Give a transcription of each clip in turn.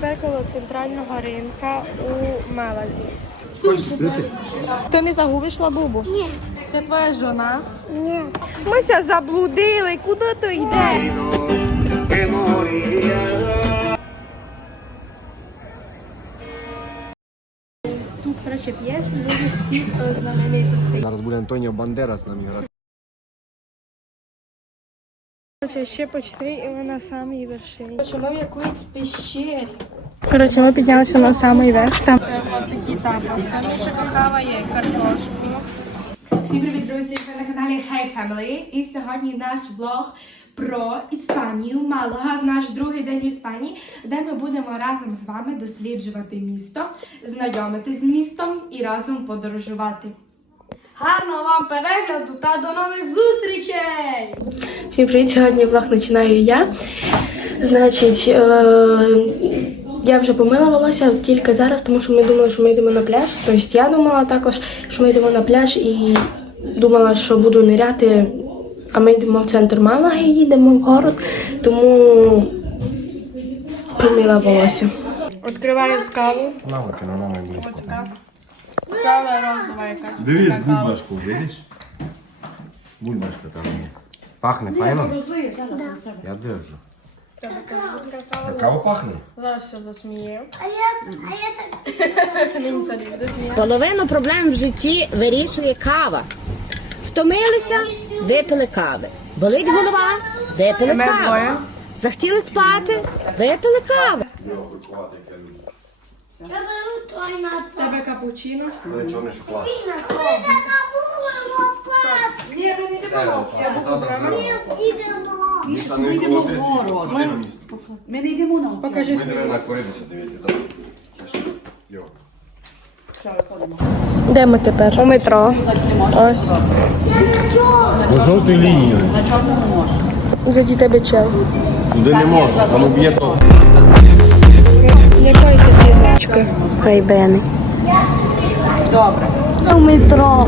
Тепер коло центрального ринка у Мелазі. Ти не загубиш лабубу? Ні. Це твоя жона. Ні. Мися заблудили, куди ти йдеш? Тут, коротше, п'єш і всіх е, знаменитостей. Зараз буде Антоніо Бандерас нам грати. Коротше, ще почти і ми на самій вершині. Коротше, ми в якоїсь пещері. Коротше, ми піднялися на самий верх. Там це от такі тапоси. Міша є картошку. Всім привіт, друзі! Ви на каналі Hey Family. І сьогодні наш влог про Іспанію, Малага, наш другий день в Іспанії, де ми будемо разом з вами досліджувати місто, знайомитись з містом і разом подорожувати. Гарного вам перегляду та до нових зустрічей! Всім привіт! Сьогодні влог починаю я. Значить, е- я вже помила волосся тільки зараз, тому що ми думали, що ми йдемо на пляж. Тобто я думала також, що ми йдемо на пляж і думала, що буду ниряти, а ми йдемо в центр Малаги, їдемо в город, тому помила волосся. Відкриваю каву. Навики на нами близько. Кава розова якась. Дивись, бульбашку, видиш? Бульбашка там. є. Пахне файно? Я держу. Какао пахне? Зараз все засміє. А я, а я так. Нині це буде сміє. Половину проблем в житті вирішує кава. Втомилися, випили кави. Болить голова, випили каву. Захотіли спати, випили каву. Я беру той на то. Тебе капучино. Мене чорний шоколад. Ми не. Ні, ми не йдемо. Я буду з нами. Ідемо. Міша, не йдемо в город. Ми не йдемо на Покажи Ми не на коридусі, дивіться, добре. Йо. Де ми тепер? У метро. Ось. По жовтій лінії. Заді тебе чел. Туди не можна, там уб'є то. З райбени. Добре. У метро.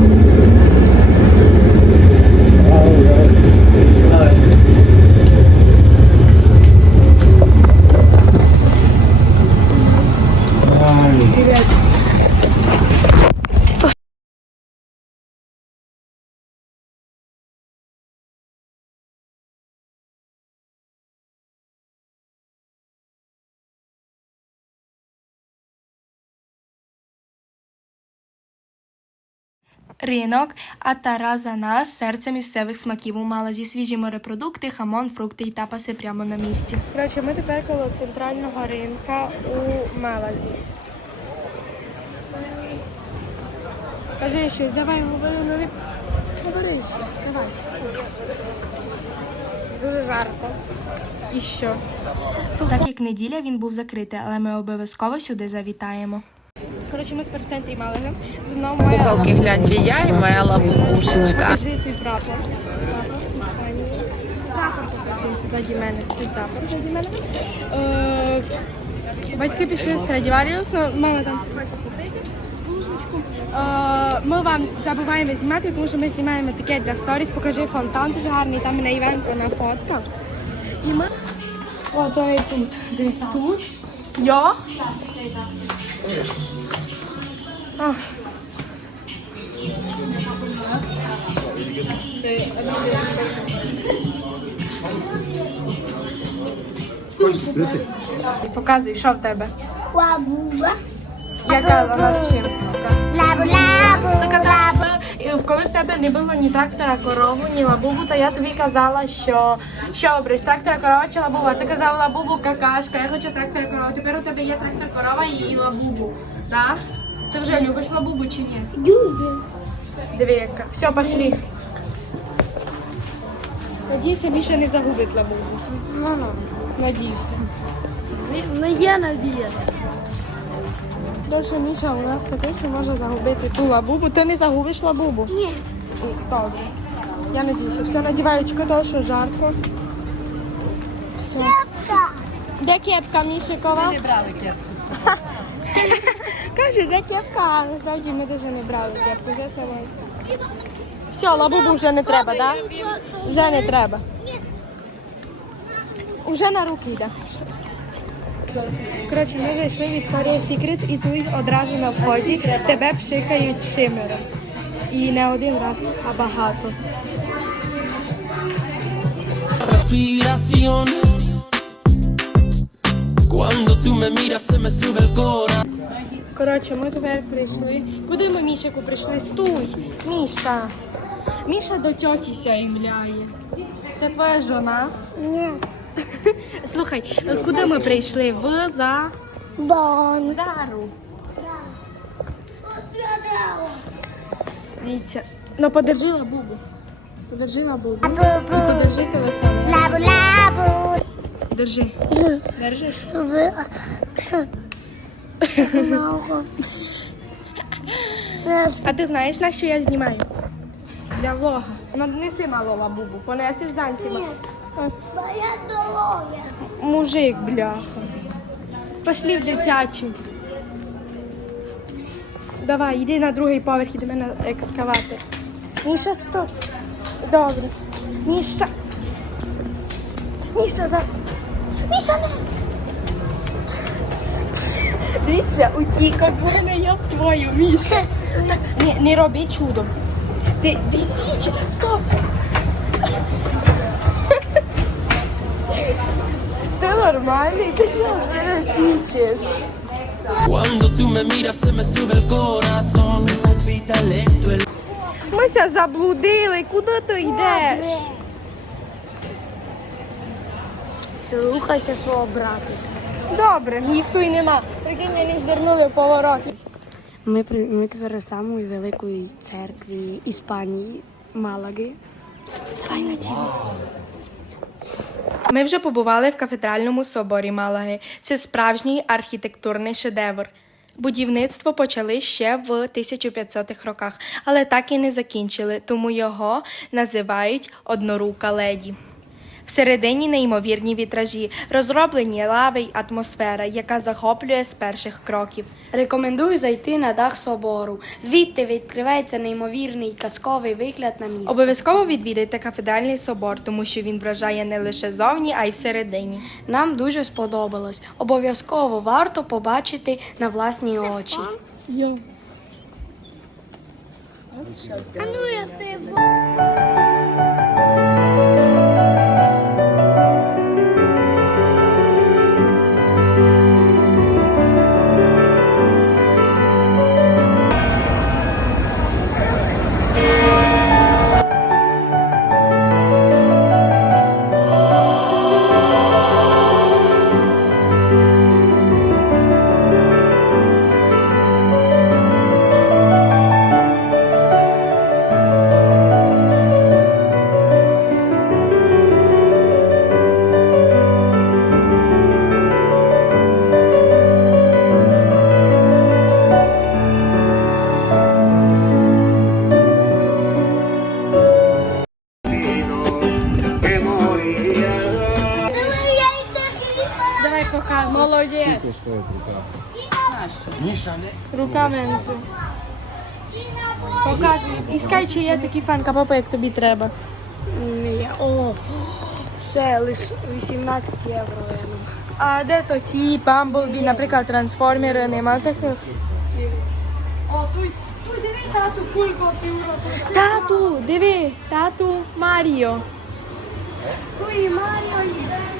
Ринок, а тара за нас серце місцевих смаків у Малазі. Свіжі морепродукти, хамон, фрукти і тапаси прямо на місці. Коротше, ми тепер коло центрального ринка у Малазі. Кажи щось, давай говори, ну не говори щось, давай. Дуже жарко. І що? Так як неділя він був закритий, але ми обов'язково сюди завітаємо. Коротше, ми тепер в центрі Малаги. Зі мною моя Куколки гляньте, я і моя лапушечка. Покажи твій прапор. Прапор покажи ззаді мене. Твій прапор ззаді мене. Е, батьки пішли в Страдіваріус, ну, мама там хоче купити. Ми вам забуваємо знімати, тому що ми знімаємо таке для сторіс. Покажи фонтан дуже гарний, там на івенку на фотках. І ми... О, то і тут. Тут? Йо? А. Показуй, що в тебе? Лабуба. Яка вона з чим? Лабу, лабу, Ти казала, що коли в тебе не було ні трактора корову, ні лабубу, то я тобі казала, що що обриш, трактора корова чи лабуба. Ти казала лабубу какашка, я хочу трактора корова. Тепер у тебе є трактор корова і лабубу. Так? Ти вже любиш лабубу чи ні? Люблю. Диви, яка. Все, пошли. Надіюся, Міша не загубить лабубу. Надіюся. Ну я надія. Що Міша у нас такий, що може загубити ту лабубу. Ти не загубиш лабубу? Ні. Добре. Я надіюся. Все, надіваю очко, що жарко. Все. Де кепка Мішикова? Не брали кепку. Каже, де кепка? А насправді ми навіть не брали кепку. Вже все. Все, лабубу вже не треба, так? Вже не треба. Уже на руки йде. Коротше, ми зайшли в Victoria's Secret і тут одразу на вході тебе пшикають шимером. І не один раз, а багато. respiración. Cuando tú me miras se me sube el corazón. Коротше, ми тепер прийшли. Куди ми Мішику прийшли? Стуй! Міша! Міша до тьоті сяймляє. Це твоя жона? Ні. Слухай, куди ми прийшли? В за Бон. Зару. Дивіться. Ну подержи лабубу. Подержи лабубу. І подержи телефон. Лабу-лабу. Держи. Держиш? А ти знаєш, на що я знімаю? Для влога. Ну неси мало лабубу, понесеш данці. Моя дорога. Мужик, бляха. Пошли в дитячий. Давай, йди на другий поверх, іди мене екскаватор. Міша, стоп. Добре. Міша. Міша, за. Міша, не. Дивіться, утік від мене, я твою, Міша. Не, не роби чудом. Ти, ти стоп. Ти нормальний, ти що вже тічеш? Cuando tú me miras se me sube el corazón. Me palpita lento el Мися заблудили, куди ти йдеш? Слухайся свого брата. Добре, тут і нема. Прикинь, вони звернули в поворот. Ми, при- ми тепер самої великої церкві Іспанії, Малаги. Давай на. Ми вже побували в кафедральному соборі Малаги. Це справжній архітектурний шедевр. Будівництво почали ще в 1500-х роках, але так і не закінчили, тому його називають однорука леді. Всередині неймовірні вітражі, розроблені лави й атмосфера, яка захоплює з перших кроків. Рекомендую зайти на дах собору. Звідти відкривається неймовірний казковий вигляд на місто. Обов'язково відвідайте кафедральний собор, тому що він вражає не лише зовні, а й всередині. Нам дуже сподобалось. Обов'язково варто побачити на власні очі. А ну я тебе. Показуй. Молодець. Скільки стоїть Рука Мензи. Показуй. Іскай, чи є такі фанка, папа, як тобі треба. Ні, О, все, лише 18 євро. А де то ці Бамблбі, наприклад, трансформери, нема таких? О, туй, диви, тату, кулько, Тату, диви, тату Маріо. Туй, Маріо.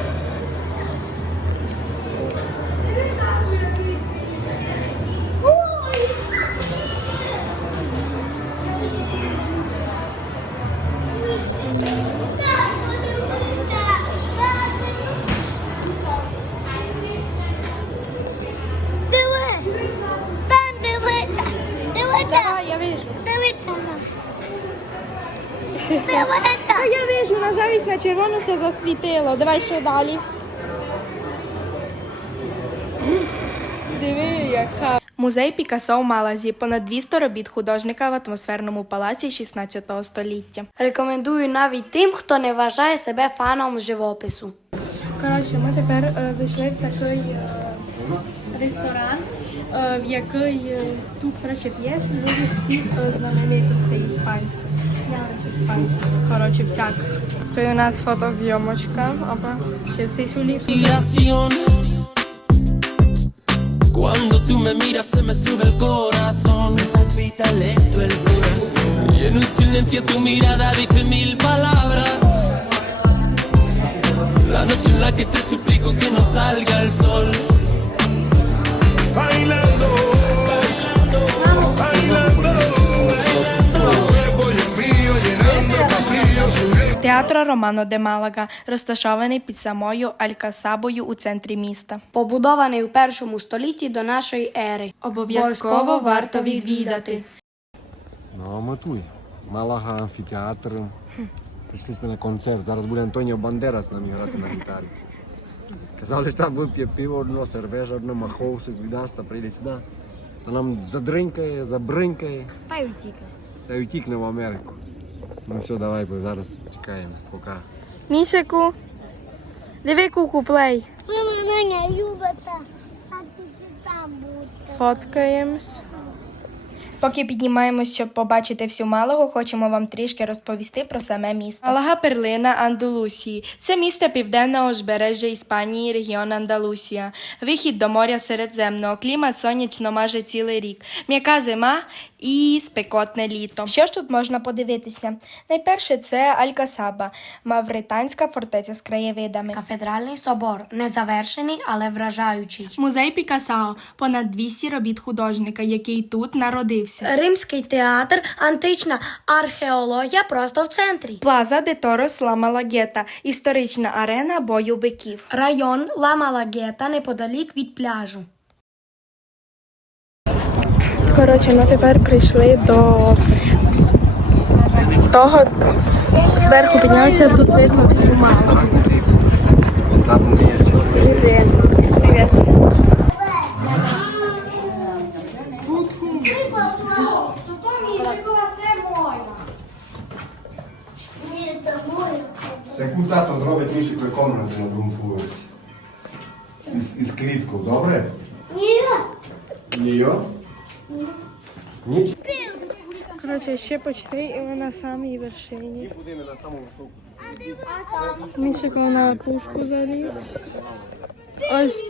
Та я вижу, нажавись на червону, це засвітило. Давай що далі. Диви, яка. Музей Пікассо в Малазі. Понад 200 робіт художника в атмосферному палаці 16 століття. Рекомендую навіть тим, хто не вважає себе фаном живопису. Коротше, ми тепер е, зайшли в такий е, ресторан, е, в який е, тут коротше п'єш люди всіх е, знаменитостей іспанських. Я не іспанських, коротше, всяких. Це у нас фотозйомочка, опа, ще здесь у лісу. Inspiración. Cuando tú me miras se me sube el corazón. Me palpita lento el corazón. Y en un silencio tu mirada dice mil palabras. La noche en la que te suplico que no salga el sol. Bailando, bailando, Театр Романо де Малага розташований під самою Алькасабою у центрі міста. Побудований у першому столітті до нашої ери. Обов'язково варто відвідати. No, mă tui. Malaga, amfiteatr. Прийшли на концерт. Зараз буде Антоніо Бандерас нам грати на гітарі. Казали, що там вип'є пиво одно, сервежа одно, маховсик від Аста, прийде сюди. Та нам задринькає, забринькає Та й утікли. та й утікне в Америку. Ну все, давай, бо зараз чекаємо. Пока. Мішику, диви куку плей. Мене любите, а ти там будете. Фоткаємось. Поки піднімаємось, щоб побачити всю Малагу, хочемо вам трішки розповісти про саме місто. Малага перлина Андалусії. Це місто південного узбережжя Іспанії, регіон Андалусія. Вихід до моря Середземного, клімат сонячно майже цілий рік. М'яка зима і спекотне літо. Що ж тут можна подивитися? Найперше це Алькасаба, мавританська фортеця з краєвидами. Кафедральний собор незавершений, але вражаючий. Музей Пікасао понад 200 робіт художника, який тут народився. Римський театр, антична археологія просто в центрі. Плаза де Торос Ла Малагета – історична арена бою биків. Район Ла Малагета неподалік від пляжу. Коротше, ми тепер прийшли до того, зверху піднялися, тут видно всю Малагу. Привіт. Привіт. Ні. Секунд тато зробить Міші комнату на другому поверсі. Із, із клітку, добре? Ні. Її? Ніч? Коротше, ще почти, і ви на самій вершині. Будемо на самому високу. Мішик на пушку заліз. Ось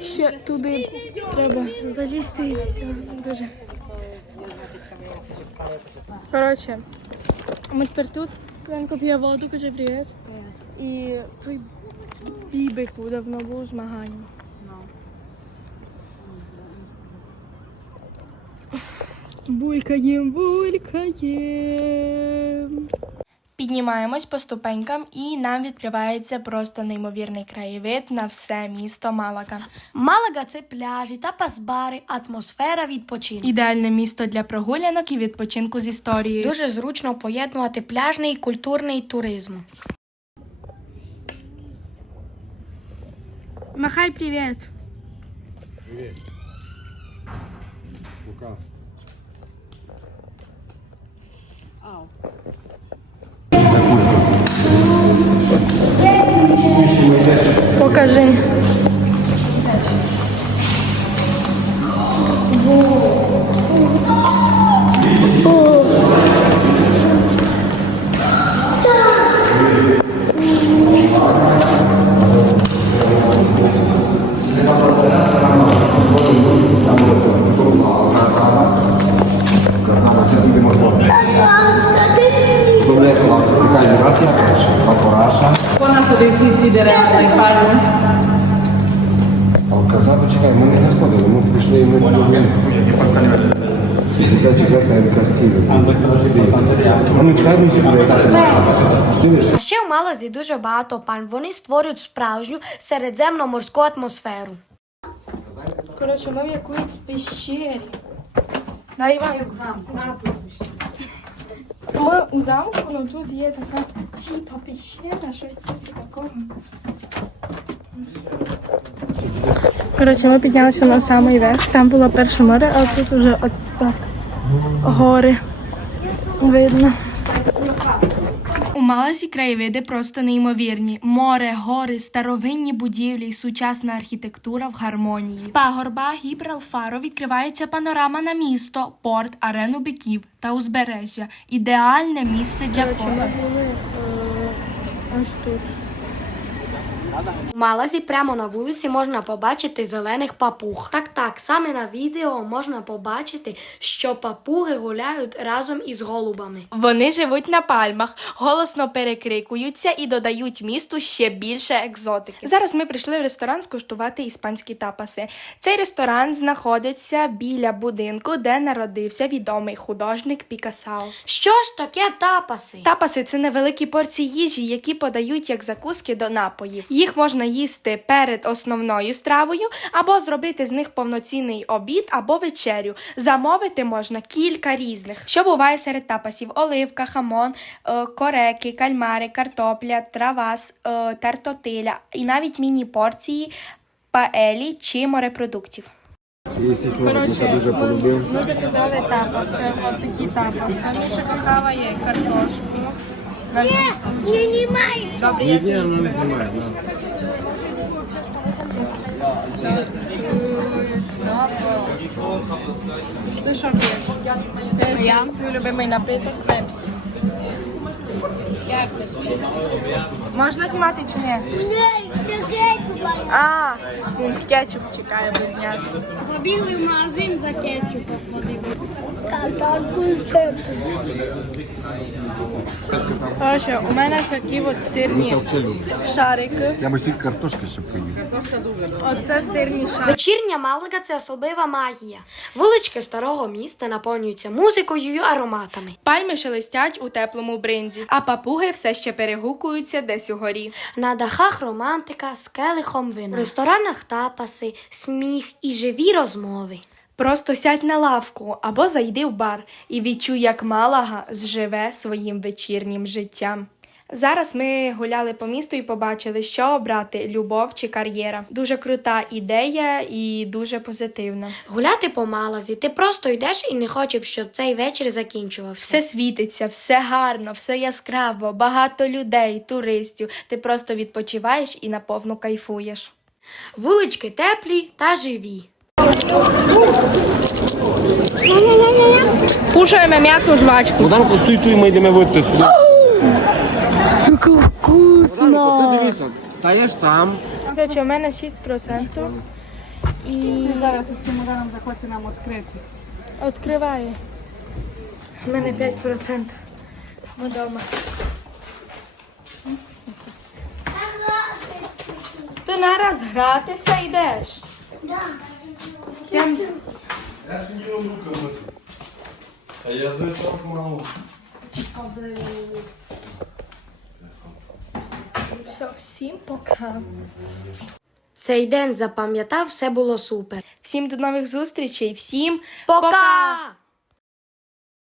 ще туди треба залізти і все. Дуже. Коротше, ми тепер тут. Кленко п'є воду, каже привіт. І той бібику давно був змагання. Булькаєм, булькаєм. Піднімаємось по ступенькам і нам відкривається просто неймовірний краєвид на все місто Малага. Малага це пляжі, тапас-бари, атмосфера відпочинку. Ідеальне місто для прогулянок і відпочинку з історією. Дуже зручно поєднувати пляжний і культурний туризм. Махай привіт. Пока. Покажи. Заходили, ми прийшли і ми були. 54 Кастілі. А ще в Малазі дуже багато пальм. Вони створюють справжню середземноморську атмосферу. Коротше, ми в якоїсь пещері. Да, Іван? Ми у замку, ну тут є така типа пещера, щось типу такого. Коротше, ми піднялися на самий верх. Там було перше море, а тут вже от так гори видно. У Малазі краєвиди просто неймовірні. Море, гори, старовинні будівлі і сучасна архітектура в гармонії. З пагорба Гібралфару відкривається панорама на місто, порт, арену биків та узбережжя. Ідеальне місце для фото. Ось тут. У Малазі прямо на вулиці можна побачити зелених папуг. Так, так, саме на відео можна побачити, що папуги гуляють разом із голубами. Вони живуть на пальмах, голосно перекрикуються і додають місту ще більше екзотики. Зараз ми прийшли в ресторан скуштувати іспанські тапаси. Цей ресторан знаходиться біля будинку, де народився відомий художник Пікасао. Що ж таке тапаси? Тапаси це невеликі порції їжі, які подають як закуски до напоїв. Їх можна їсти перед основною стравою, або зробити з них повноцінний обід або вечерю. Замовити можна кілька різних. Що буває серед тапасів: оливка, хамон, е, кореки, кальмари, картопля, травас, е, тартотиля і навіть міні-порції паелі чи морепродуктів. Дуже. Ми заказали тапаси, от такі тапаси. Міша хаває картошку на всі случаї. Не. Добре, Ні, ні, вона не знімає. Ти що п'єш? Ти Я? Свій любимий напиток. Я Пепсі. Можна знімати чи ні? А, він кетчуп чекає без зняти. Побігли в магазин за кетчупом ходили. Коротше, у мене такі от сирні шарики. Я би стільки картошки ще поїв. Оце сирні шарики. Вечірня Малага це особлива магія. Вулички старого міста наповнюються музикою і ароматами. Пальми шелестять у теплому бринзі, а папуги все ще перегукуються десь угорі. На дахах романтика з келихом вина. В ресторанах тапаси, сміх і живі розмови. Просто сядь на лавку або зайди в бар і відчуй, як Малага зживе своїм вечірнім життям. Зараз ми гуляли по місту і побачили, що обрати любов чи кар'єра. Дуже крута ідея і дуже позитивна. Гуляти по Малазі, ти просто йдеш і не хочеш, щоб цей вечір закінчувався. Все світиться, все гарно, все яскраво, багато людей, туристів. Ти просто відпочиваєш і наповну кайфуєш. Вулички теплі та живі. Кушаємо м'яку жвачку. Богданко, стій тут, ми йдемо вийти сюди. Богданко, ти дивися, стаєш там. Короче, у мене 6%. І Зараз із чемоданом захоче нам відкрити. відкриває. У мене 5%. Ми вдома. Ти нараз гратися йдеш. Я... А язичок мало. Все, всім пока. Цей день запам'ятав, все було супер. Всім до нових зустрічей. Всім Пока!